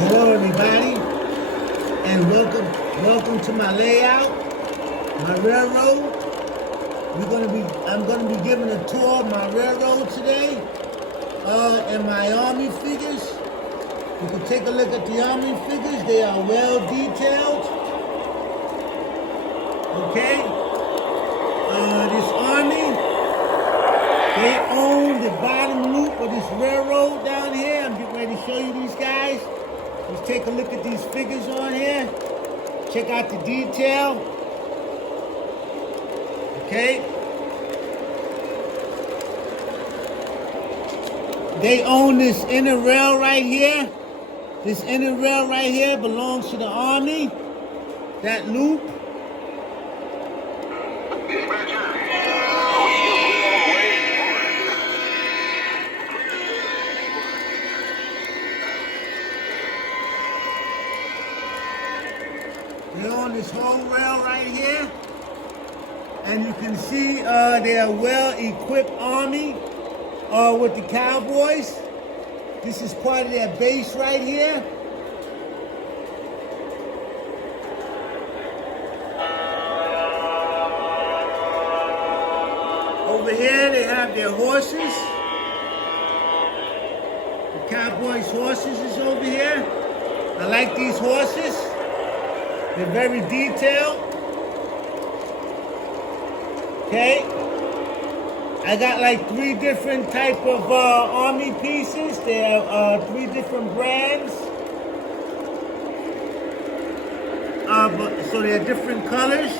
Hello everybody, and welcome to my layout, my railroad. I'm gonna be giving a tour of my railroad today, and my Army figures. You can take a look at the Army figures. They are well detailed. Okay, this Army, they own the bottom loop of this railroad down here. I'm getting ready to show you these guys. Let's take a look at these figures on here. Check out the detail. Okay. They own this inner rail right here. This inner rail right here belongs to the Army. That loop. They're on this whole rail right here. And you can see they're a well-equipped Army with the Cowboys. This is part of their base right here. Over here they have their horses. The Cowboys' horses is over here. I like these horses. They're very detailed. Okay. I got like 3 different type of Army pieces. There are 3 different brands. So they're different colors.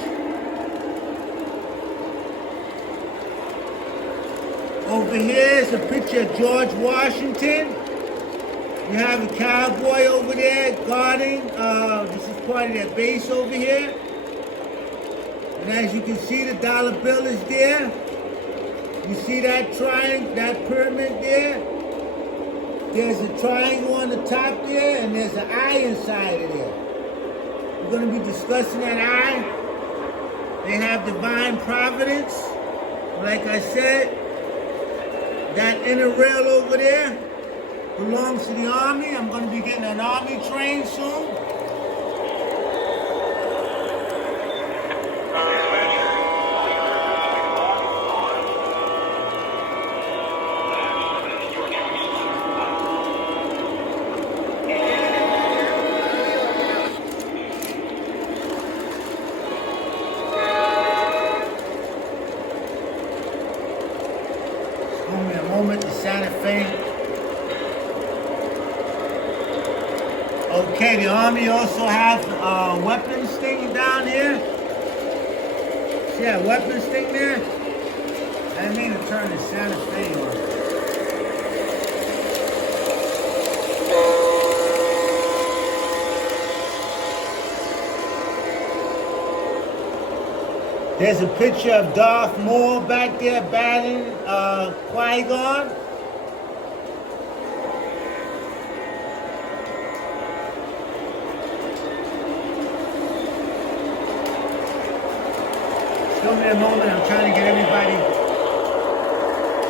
Over here is a picture of George Washington. You have a cowboy over there guarding. This is part of their base over here. And as you can see, the dollar bill is there. You see that triangle, that pyramid there? There's a triangle on the top there, and there's an eye inside of there. We're going to be discussing that eye. They have divine providence. Like I said, that inner rail over there belongs to the Army. I'm going to be getting an Army train soon. Give me a moment to Santa Fe. Okay, the Army also has a weapons thing down here. See that weapons thing there? I didn't mean to turn the Santa Fe on. There's a picture of Darth Maul back there battling Qui-Gon. Give me a moment, I'm trying to get everybody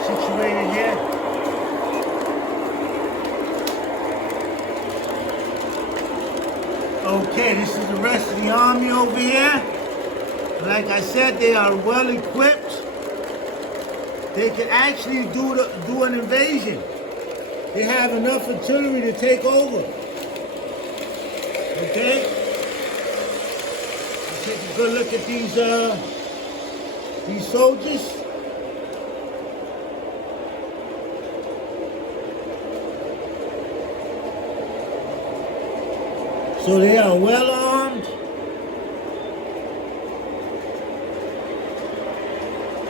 situated here. Okay, this is the rest of the Army over here. Like I said, they are well equipped. They can actually do an invasion. They have enough artillery to take over. Okay? Let's take a good look at these soldiers. So they are well armed.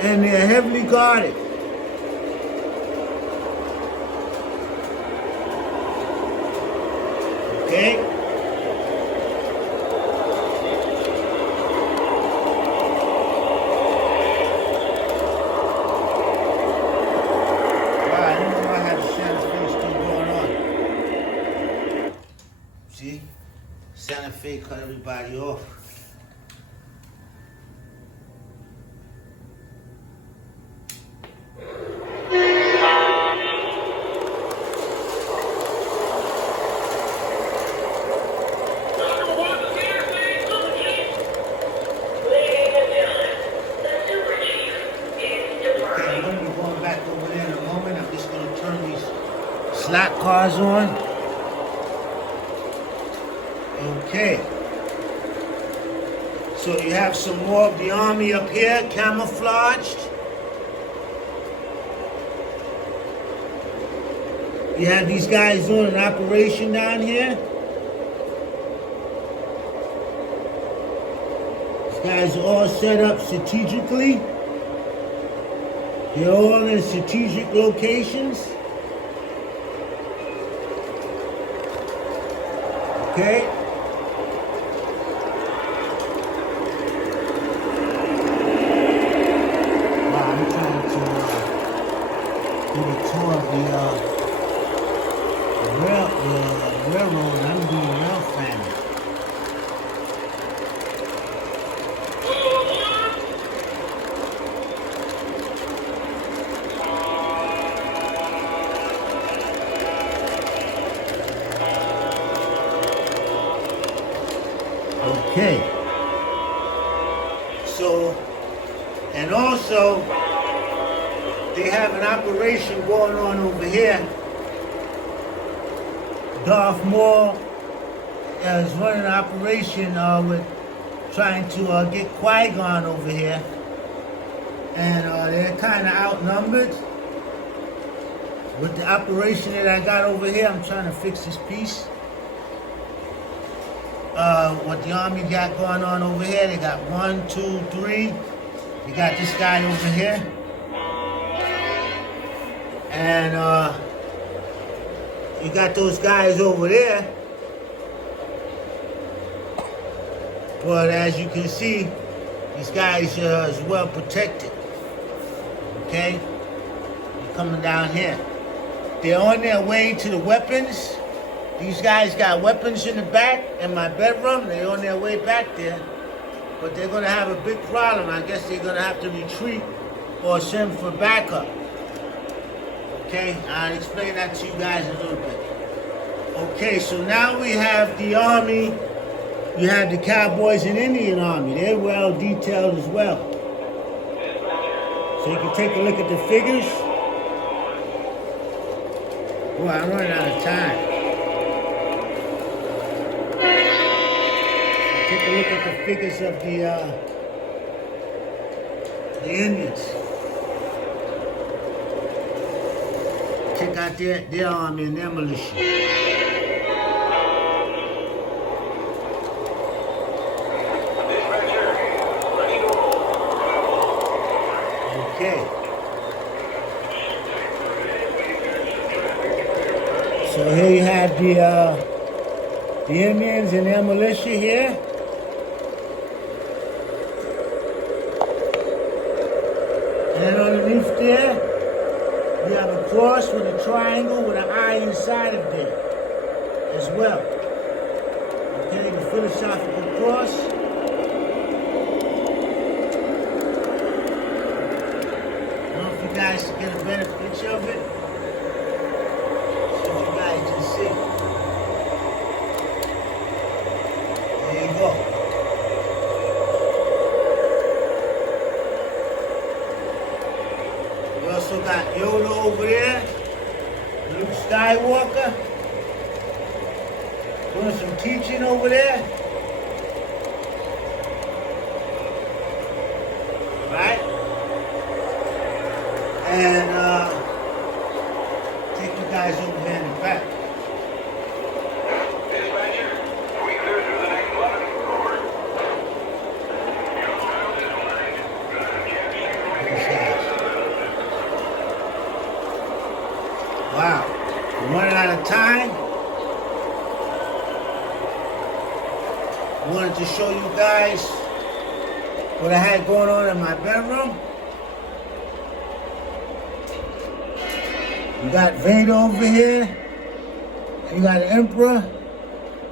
And they're heavily guarded. Okay? Santa Fe cut everybody off. cars on. Okay. So you have some more of the Army up here, camouflaged. You have these guys doing an operation down here. These guys are all set up strategically. They're all in strategic locations. Okay. Wow, I'm trying to do the tour of the railroad. I'm doing rail family. Okay. So, and also, they have an operation going on over here. Darth Maul is running an operation with trying to get Qui-Gon over here. And they're kind of outnumbered. With the operation that I got over here, I'm trying to fix this piece. What the Army got going on over here, they got 1, 2, 3. You got this guy over here. And you got those guys over there. But as you can see, these guys is well protected. Okay? They're coming down here. They're on their way to the weapons. These guys got weapons in the back in my bedroom. They're on their way back there. But they're going to have a big problem. I guess they're going to have to retreat or send for backup. Okay? I'll explain that to you guys a little bit. Okay, so now we have the Army. You have the Cowboys and Indian Army. They're well detailed as well. So you can take a look at the figures. Boy, I'm running out of time. Take a look at the figures of the Indians. Check out their army and their militia. Okay. So here you have the Indians and their militia here. And underneath there, you have a cross with a triangle with an eye inside of there as well. Okay, the philosophical cross. I don't know if you guys can get a better picture of it. So you guys can see. There you go. We also got Yoda over there, Luke Skywalker, doing some teaching over there. Right? And take you guys over here in the back. Dispatcher, are we clear through the next 11? Over. Wow, we're running out of time. I wanted to show you guys what I had going on in my bedroom. You got Vader over here. You got the Emperor.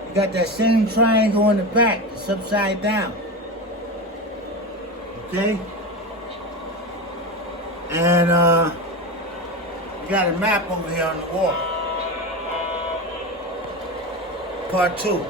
You got that same triangle in the back. It's upside down. Okay? And you got a map over here on the wall. Part 2.